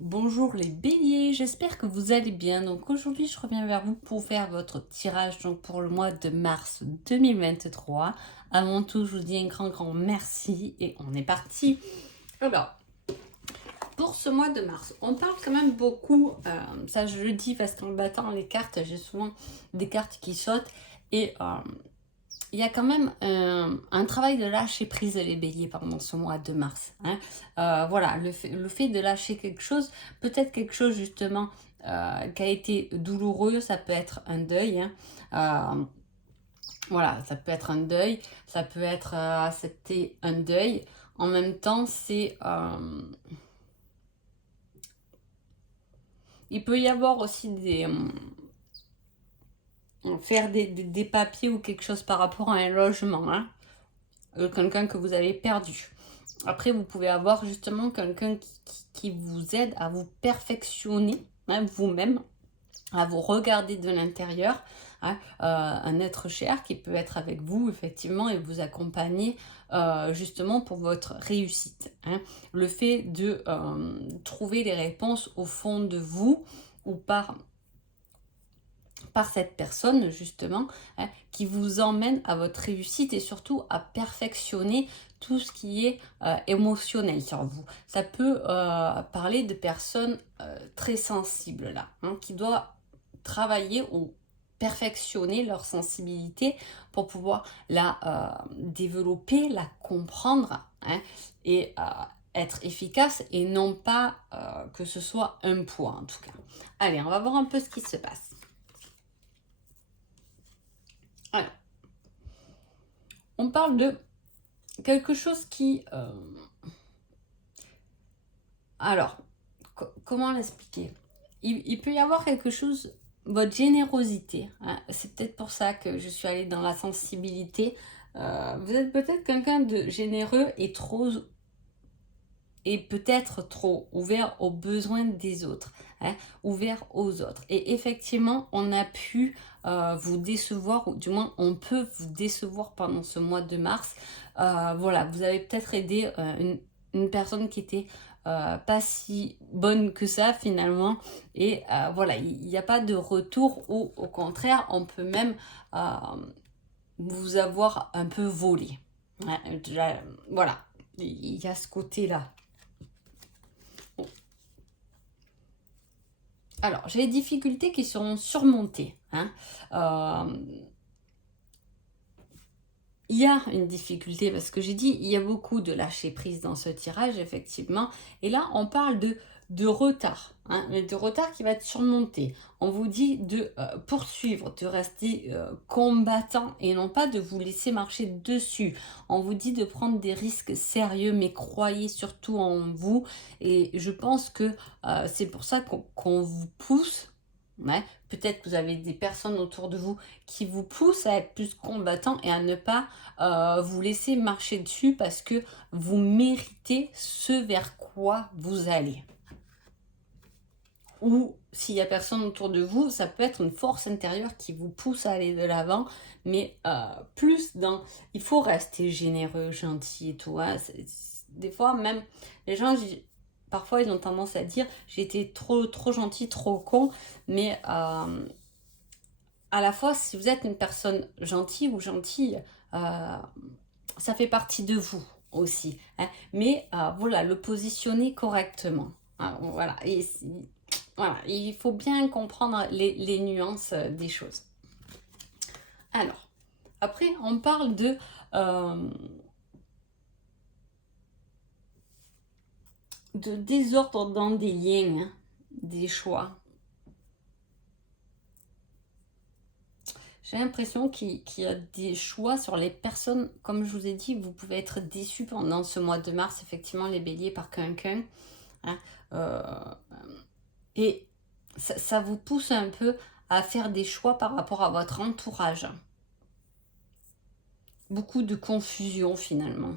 Bonjour les béliers, j'espère que vous allez bien. Donc aujourd'hui, je reviens vers vous pour faire votre tirage donc pour le mois de mars 2023. Avant tout, je vous dis un grand merci et on est parti. Alors, pour ce mois de mars, on parle quand même beaucoup, ça je le dis parce qu'en battant les cartes, j'ai souvent des cartes qui sautent et il y a quand même un travail de lâcher prise les béliers pendant ce mois de mars. Hein. Voilà, le fait de lâcher quelque chose, peut-être quelque chose justement qui a été douloureux, ça peut être un deuil. Hein. Voilà, ça peut être un deuil, ça peut être accepter un deuil. En même temps, il peut y avoir aussi faire des papiers ou quelque chose par rapport à un logement. Hein. Quelqu'un que vous avez perdu. Après, vous pouvez avoir justement quelqu'un qui vous aide à vous perfectionner, hein, vous-même, à vous regarder de l'intérieur. Hein, un être cher qui peut être avec vous, effectivement, et vous accompagner justement pour votre réussite. Hein. Le fait de trouver les réponses au fond de vous ou par cette personne justement hein, qui vous emmène à votre réussite et surtout à perfectionner tout ce qui est émotionnel sur vous. Ça peut parler de personnes très sensibles là, hein, qui doivent travailler ou perfectionner leur sensibilité pour pouvoir la développer, la comprendre hein, et être efficace et non pas que ce soit un poids en tout cas. Allez, on va voir un peu ce qui se passe. Alors, on parle de quelque chose qui... Alors, comment l'expliquer il peut y avoir quelque chose, votre générosité, hein, c'est peut-être pour ça que je suis allée dans la sensibilité. Vous êtes peut-être quelqu'un de généreux et peut-être trop ouvert aux besoins des autres, hein, ouvert aux autres. Et effectivement, on a pu vous décevoir, ou du moins on peut vous décevoir pendant ce mois de mars. Voilà, vous avez peut-être aidé une personne qui était pas si bonne que ça finalement. Et voilà, il n'y a pas de retour ou au contraire, on peut même vous avoir un peu volé. Ouais, voilà, il y a ce côté-là. Alors, j'ai des difficultés qui seront surmontées. Hein. Il y a une difficulté parce que j'ai dit, il y a beaucoup de lâcher prise dans ce tirage, effectivement. Et là, on parle de retard, hein, mais de retard qui va être surmonté. On vous dit de poursuivre, de rester combattant et non pas de vous laisser marcher dessus. On vous dit de prendre des risques sérieux, mais croyez surtout en vous. Et je pense que c'est pour ça qu'on vous pousse. Ouais, peut-être que vous avez des personnes autour de vous qui vous poussent à être plus combattant et à ne pas vous laisser marcher dessus parce que vous méritez ce vers quoi vous allez. Ou s'il n'y a personne autour de vous, ça peut être une force intérieure qui vous pousse à aller de l'avant, mais plus dans... Il faut rester généreux, gentil et tout. Hein. Des fois, même, les gens, parfois, ils ont tendance à dire « j'ai été trop gentil, trop con », mais à la fois, si vous êtes une personne gentille ou gentille, ça fait partie de vous aussi. Hein. Mais voilà, le positionner correctement. Hein, voilà. Et voilà, il faut bien comprendre les nuances des choses. Alors, après, on parle de désordre dans des liens, hein, des choix. J'ai l'impression qu'il y a des choix sur les personnes. Comme je vous ai dit, vous pouvez être déçus pendant ce mois de mars, effectivement, les béliers, par quelqu'un. Hein, et ça vous pousse un peu à faire des choix par rapport à votre entourage. Beaucoup de confusion finalement.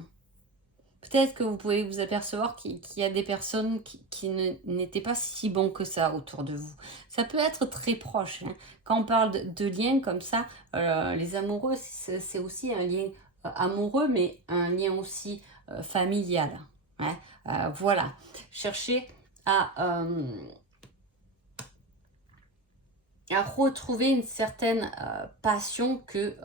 Peut-être que vous pouvez vous apercevoir qu'il y a des personnes qui n'étaient pas si bons que ça autour de vous. Ça peut être très proche. Hein. Quand on parle de liens comme ça, les amoureux, c'est aussi un lien amoureux, mais un lien aussi familial. Hein. Voilà. Cherchez à retrouver une certaine passion que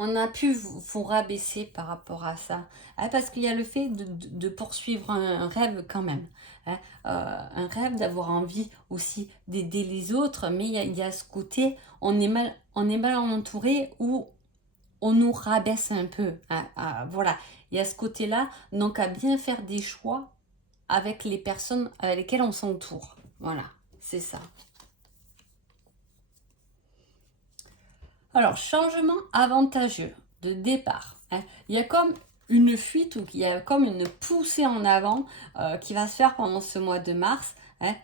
on a pu vous rabaisser par rapport à ça. Hein, parce qu'il y a le fait de poursuivre un rêve quand même. Hein, un rêve, d'avoir envie aussi d'aider les autres, mais il y a ce côté, on est mal entouré ou on nous rabaisse un peu. Hein, voilà, il y a ce côté-là, donc à bien faire des choix avec les personnes avec lesquelles on s'entoure. Voilà, c'est ça. Alors, changement avantageux de départ. Hein. Il y a comme une fuite ou il y a comme une poussée en avant qui va se faire pendant ce mois de mars. Hein,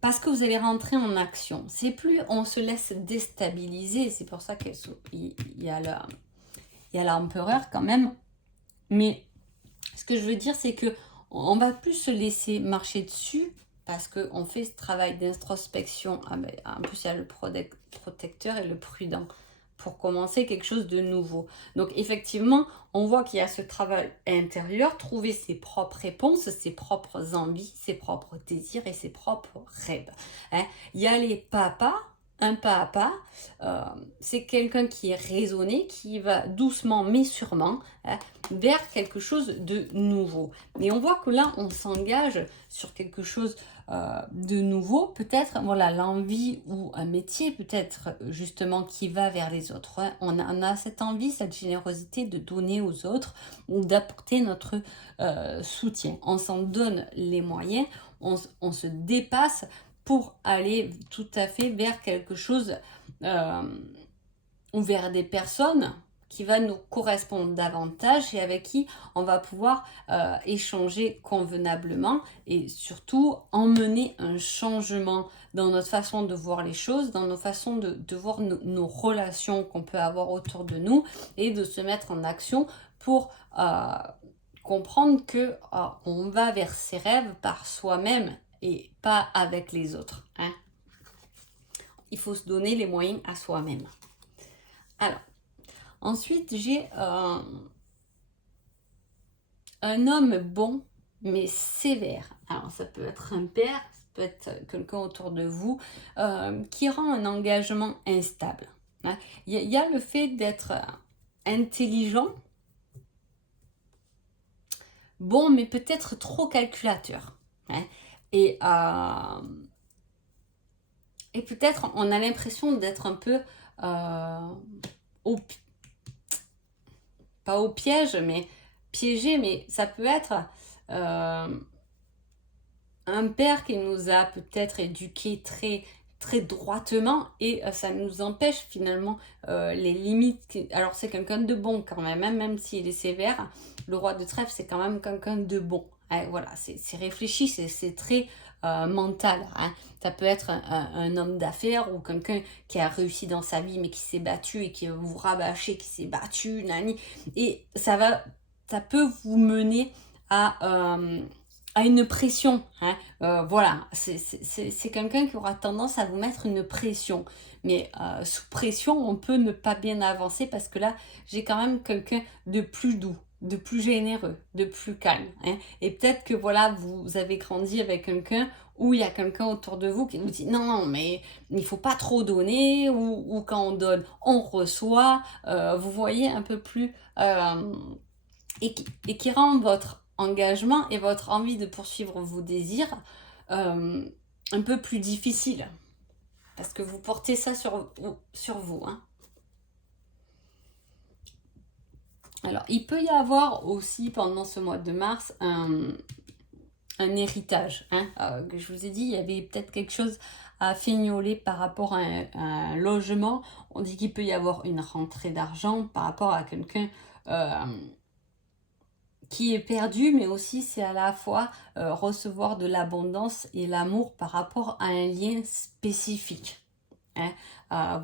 parce que vous allez rentrer en action. C'est plus on se laisse déstabiliser. C'est pour ça qu'il y a l'empereur quand même. Mais ce que je veux dire, c'est que on va plus se laisser marcher dessus parce qu'on fait ce travail d'introspection. Ah ben, en plus, il y a le protecteur et le prudent pour commencer quelque chose de nouveau. Donc, effectivement, on voit qu'il y a ce travail intérieur, trouver ses propres réponses, ses propres envies, ses propres désirs et ses propres rêves. Hein. Il y a les papas, un pas à pas. C'est quelqu'un qui est raisonné, qui va doucement mais sûrement, hein, vers quelque chose de nouveau. Et on voit que là, on s'engage sur quelque chose de nouveau, peut-être voilà l'envie ou un métier peut-être justement qui va vers les autres. Hein. On a cette envie, cette générosité de donner aux autres ou d'apporter notre soutien. On s'en donne les moyens, on se dépasse pour aller tout à fait vers quelque chose ou vers des personnes qui va nous correspondre davantage et avec qui on va pouvoir échanger convenablement et surtout emmener un changement dans notre façon de voir les choses, dans nos façons de voir nos relations qu'on peut avoir autour de nous et de se mettre en action pour comprendre que on va vers ses rêves par soi-même et pas avec les autres. Hein. Il faut se donner les moyens à soi-même. Alors, ensuite, j'ai un homme bon, mais sévère. Alors, ça peut être un père, ça peut être quelqu'un autour de vous, qui rend un engagement instable. Hein. Il y a le fait d'être intelligent, bon, mais peut-être trop calculateur. Hein. Et peut-être on a l'impression d'être un peu au, pas au piège, mais piégé, mais ça peut être un père qui nous a peut-être éduqués très droitement et ça nous empêche finalement les limites. Alors c'est quelqu'un de bon quand même, hein, même s'il est sévère. Le roi de trèfle, c'est quand même quelqu'un de bon. Hein, voilà, c'est réfléchi, c'est très mental. Hein. Ça peut être un homme d'affaires ou quelqu'un qui a réussi dans sa vie mais qui s'est battu et qui va vous rabâcher, qui s'est battu, nani. Et ça peut vous mener à une pression. Hein. Voilà, c'est quelqu'un qui aura tendance à vous mettre une pression. Mais sous pression, on peut ne pas bien avancer parce que là, j'ai quand même quelqu'un de plus doux, de plus généreux, de plus calme. Hein. Et peut-être que voilà, vous avez grandi avec quelqu'un où il y a quelqu'un autour de vous qui vous dit non, mais il faut pas trop donner, ou quand on donne, on reçoit. Vous voyez un peu plus... et qui rend votre engagement et votre envie de poursuivre vos désirs un peu plus difficile. Parce que vous portez ça sur vous. Hein. Alors, il peut y avoir aussi pendant ce mois de mars un héritage. Hein. Que je vous ai dit, il y avait peut-être quelque chose à fignoler par rapport à un logement. On dit qu'il peut y avoir une rentrée d'argent par rapport à quelqu'un qui est perdu, mais aussi c'est à la fois recevoir de l'abondance et l'amour par rapport à un lien spécifique. Hein.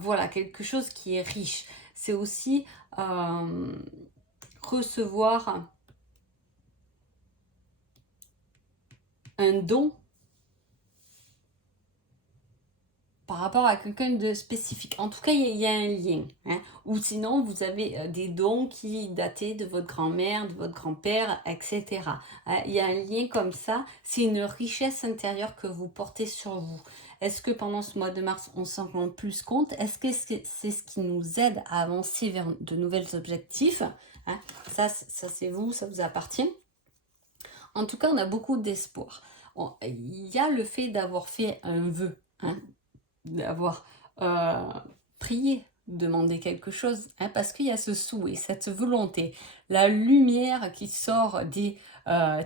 Voilà, quelque chose qui est riche. C'est aussi recevoir un don par rapport à quelqu'un de spécifique. En tout cas, il y a un lien. Hein. Ou sinon, vous avez des dons qui dataient de votre grand-mère, de votre grand-père, etc. Hein. Il y a un lien comme ça. C'est une richesse intérieure que vous portez sur vous. Est-ce que pendant ce mois de mars, on s'en rend plus compte? Est-ce que c'est ce qui nous aide à avancer vers de nouveaux objectifs? Hein. Ça c'est vous, ça vous appartient. En tout cas, on a beaucoup d'espoir. Il y a le fait d'avoir fait un vœu, hein, d'avoir prié, demandé quelque chose, hein, parce qu'il y a ce souhait, cette volonté, la lumière qui sort des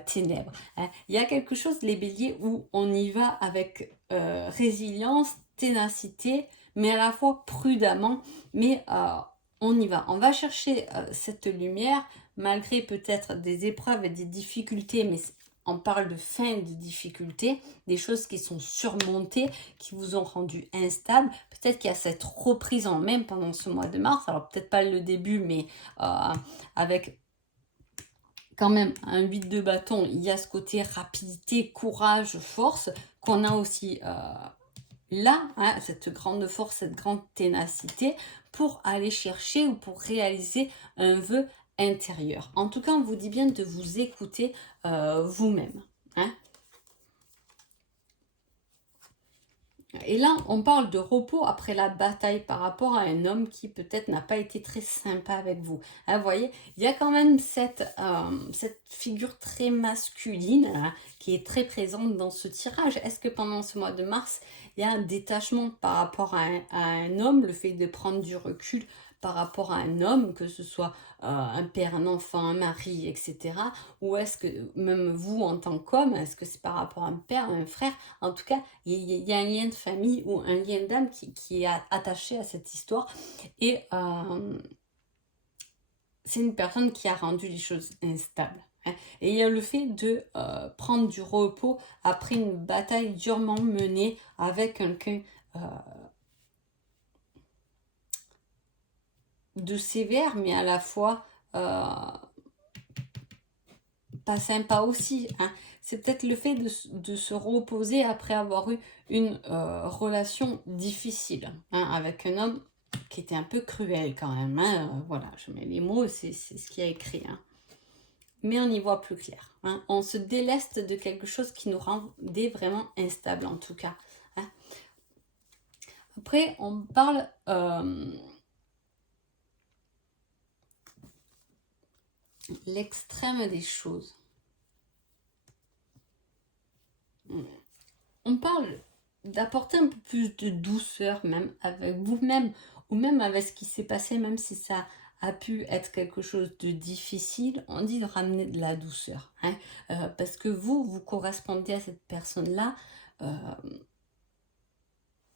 ténèbres. Hein. Il y a quelque chose, les béliers, où on y va avec résilience, ténacité, mais à la fois prudemment, mais on y va. On va chercher cette lumière, malgré peut-être des épreuves et des difficultés, mais on parle de fin de difficultés, des choses qui sont surmontées, qui vous ont rendu instable. Peut-être qu'il y a cette reprise en main pendant ce mois de mars. Alors peut-être pas le début, mais avec quand même un 8 de bâton, il y a ce côté rapidité, courage, force, qu'on a aussi là, hein, cette grande force, cette grande ténacité pour aller chercher ou pour réaliser un vœu intérieur. En tout cas, on vous dit bien de vous écouter vous-même. Hein. Et là, on parle de repos après la bataille par rapport à un homme qui peut-être n'a pas été très sympa avec vous. Hein, vous voyez, il y a quand même cette figure très masculine hein, qui est très présente dans ce tirage. Est-ce que pendant ce mois de mars, il y a un détachement par rapport à un homme, le fait de prendre du recul par rapport à un homme, que ce soit un père, un enfant, un mari, etc. Ou est-ce que même vous en tant qu'homme, est-ce que c'est par rapport à un père, un frère? En tout cas, il y a un lien de famille ou un lien d'âme qui est attaché à cette histoire. Et c'est une personne qui a rendu les choses instables. Hein. Et il y a le fait de prendre du repos après une bataille durement menée avec quelqu'un de sévère, mais à la fois pas sympa aussi. Hein. C'est peut-être le fait de se reposer après avoir eu une relation difficile hein, avec un homme qui était un peu cruel quand même. Hein. Voilà, je mets les mots, c'est ce qu'il y a écrit. Hein. Mais on y voit plus clair. Hein. On se déleste de quelque chose qui nous rendait vraiment instable en tout cas. Hein. Après, on parle... l'extrême des choses. On parle d'apporter un peu plus de douceur même avec vous-même ou même avec ce qui s'est passé, même si ça a pu être quelque chose de difficile, on dit de ramener de la douceur. Hein, parce que vous correspondez à cette personne-là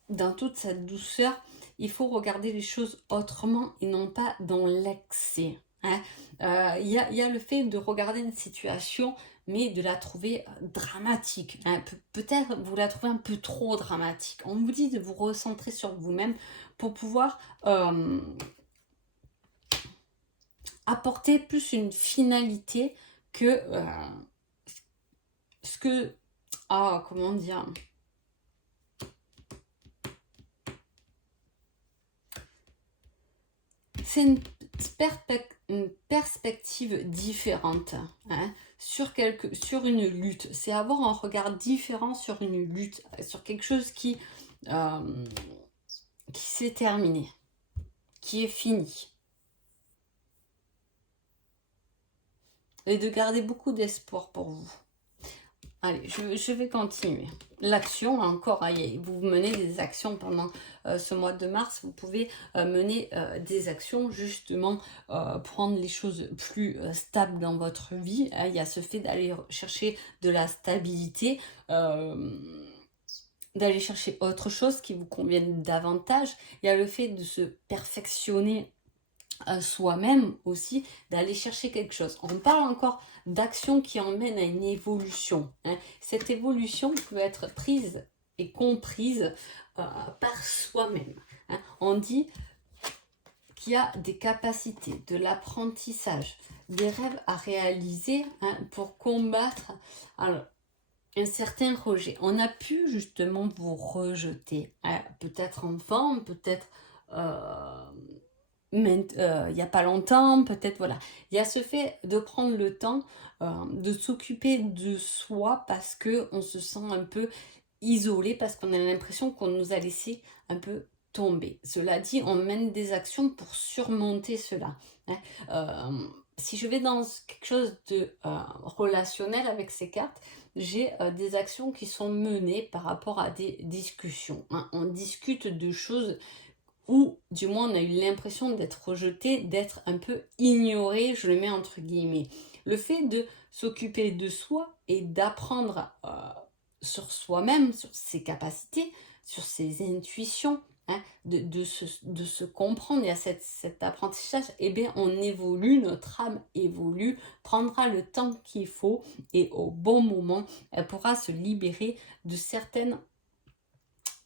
dans toute cette douceur. Il faut regarder les choses autrement et non pas dans l'excès. Hein. Y a le fait de regarder une situation, mais de la trouver dramatique. Hein. Peut-être vous la trouvez un peu trop dramatique. On vous dit de vous recentrer sur vous-même pour pouvoir apporter plus une finalité que ce que... Ah, comment dire? C'est une perspective différente hein, sur une lutte. C'est avoir un regard différent sur une lutte, sur quelque chose qui s'est terminé, qui est fini. Et de garder beaucoup d'espoir pour vous. Allez, je vais continuer. L'action, encore, vous menez des actions pendant ce mois de mars. Vous pouvez mener des actions, justement, pour rendre les choses plus stables dans votre vie. Il y a ce fait d'aller chercher de la stabilité, d'aller chercher autre chose qui vous convienne davantage. Il y a le fait de se perfectionner soi-même aussi, d'aller chercher quelque chose. On parle encore d'action qui emmène à une évolution. Hein. Cette évolution peut être prise et comprise par soi-même. Hein. On dit qu'il y a des capacités, de l'apprentissage, des rêves à réaliser hein, pour combattre. Alors, un certain rejet. On a pu justement vous rejeter, hein, peut-être enfant, peut-être il y a pas longtemps, peut-être voilà. Il y a ce fait de prendre le temps, de s'occuper de soi parce que on se sent un peu isolé, parce qu'on a l'impression qu'on nous a laissé un peu tomber. Cela dit, on mène des actions pour surmonter cela, hein. Si je vais dans quelque chose de, relationnel avec ces cartes, j'ai, des actions qui sont menées par rapport à des discussions, hein. On discute de choses ou du moins on a eu l'impression d'être rejeté, d'être un peu ignoré, je le mets entre guillemets. Le fait de s'occuper de soi et d'apprendre sur soi-même, sur ses capacités, sur ses intuitions, hein, de se comprendre, il y a cet apprentissage, eh bien on évolue, notre âme évolue, prendra le temps qu'il faut et au bon moment, elle pourra se libérer de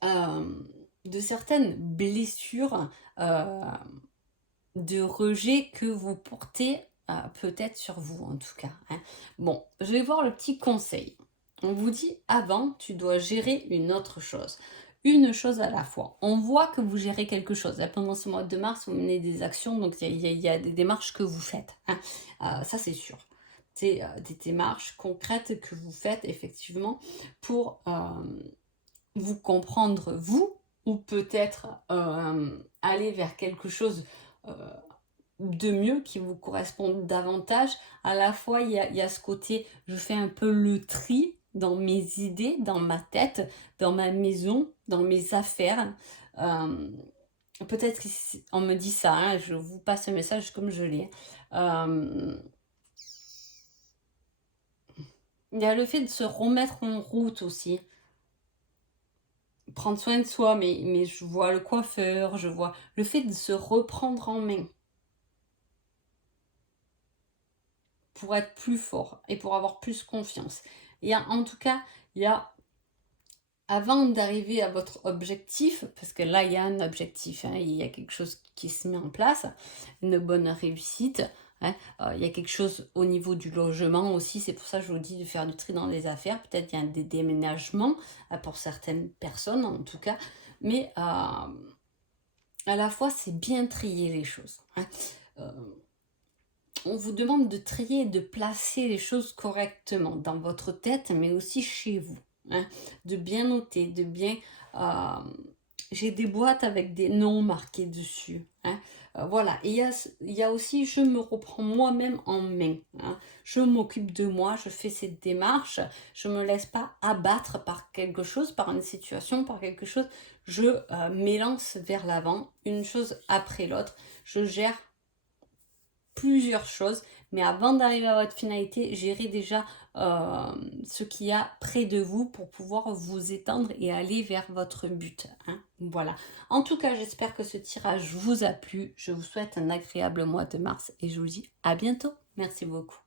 euh, certaines blessures, de rejet que vous portez, peut-être sur vous en tout cas, hein. Bon, je vais voir le petit conseil. On vous dit avant, tu dois gérer une autre chose. Une chose à la fois. On voit que vous gérez quelque chose. Là, pendant ce mois de mars, vous menez des actions, donc il y a des démarches que vous faites, hein. Ça, c'est sûr. C'est des démarches concrètes que vous faites effectivement pour vous comprendre vous, ou peut-être aller vers quelque chose euh, de mieux qui vous correspond davantage. À la fois, il y a ce côté, je fais un peu le tri dans mes idées, dans ma tête, dans ma maison, dans mes affaires. Euh, Peut-être qu'on me dit ça, hein, je vous passe un message comme je l'ai. Euh, il y a le fait de se remettre en route aussi. Prendre soin de soi, mais je vois le coiffeur, je vois le fait de se reprendre en main pour être plus fort et pour avoir plus confiance. En tout cas, il y a, avant d'arriver à votre objectif, parce que là, il y a un objectif, hein, il y a quelque chose qui se met en place, une bonne réussite, hein, il y a quelque chose au niveau du logement aussi, c'est pour ça que je vous dis de faire du tri dans les affaires, peut-être il y a des déménagements pour certaines personnes en tout cas, mais à la fois, c'est bien trier les choses, hein. Euh, on vous demande de trier et de placer les choses correctement dans votre tête, mais aussi chez vous, hein. De bien noter, de bien... euh, j'ai des boîtes avec des noms marqués dessus, hein. Voilà, et il y a aussi, je me reprends moi-même en main, hein. Je m'occupe de moi, je fais cette démarche, je ne me laisse pas abattre par quelque chose, par une situation, par quelque chose. Je m'élance vers l'avant, une chose après l'autre. Je gère plusieurs choses, mais avant d'arriver à votre finalité, gérez déjà ce qu'il y a près de vous pour pouvoir vous étendre et aller vers votre but, hein. Voilà. En tout cas, j'espère que ce tirage vous a plu. Je vous souhaite un agréable mois de mars et je vous dis à bientôt. Merci beaucoup.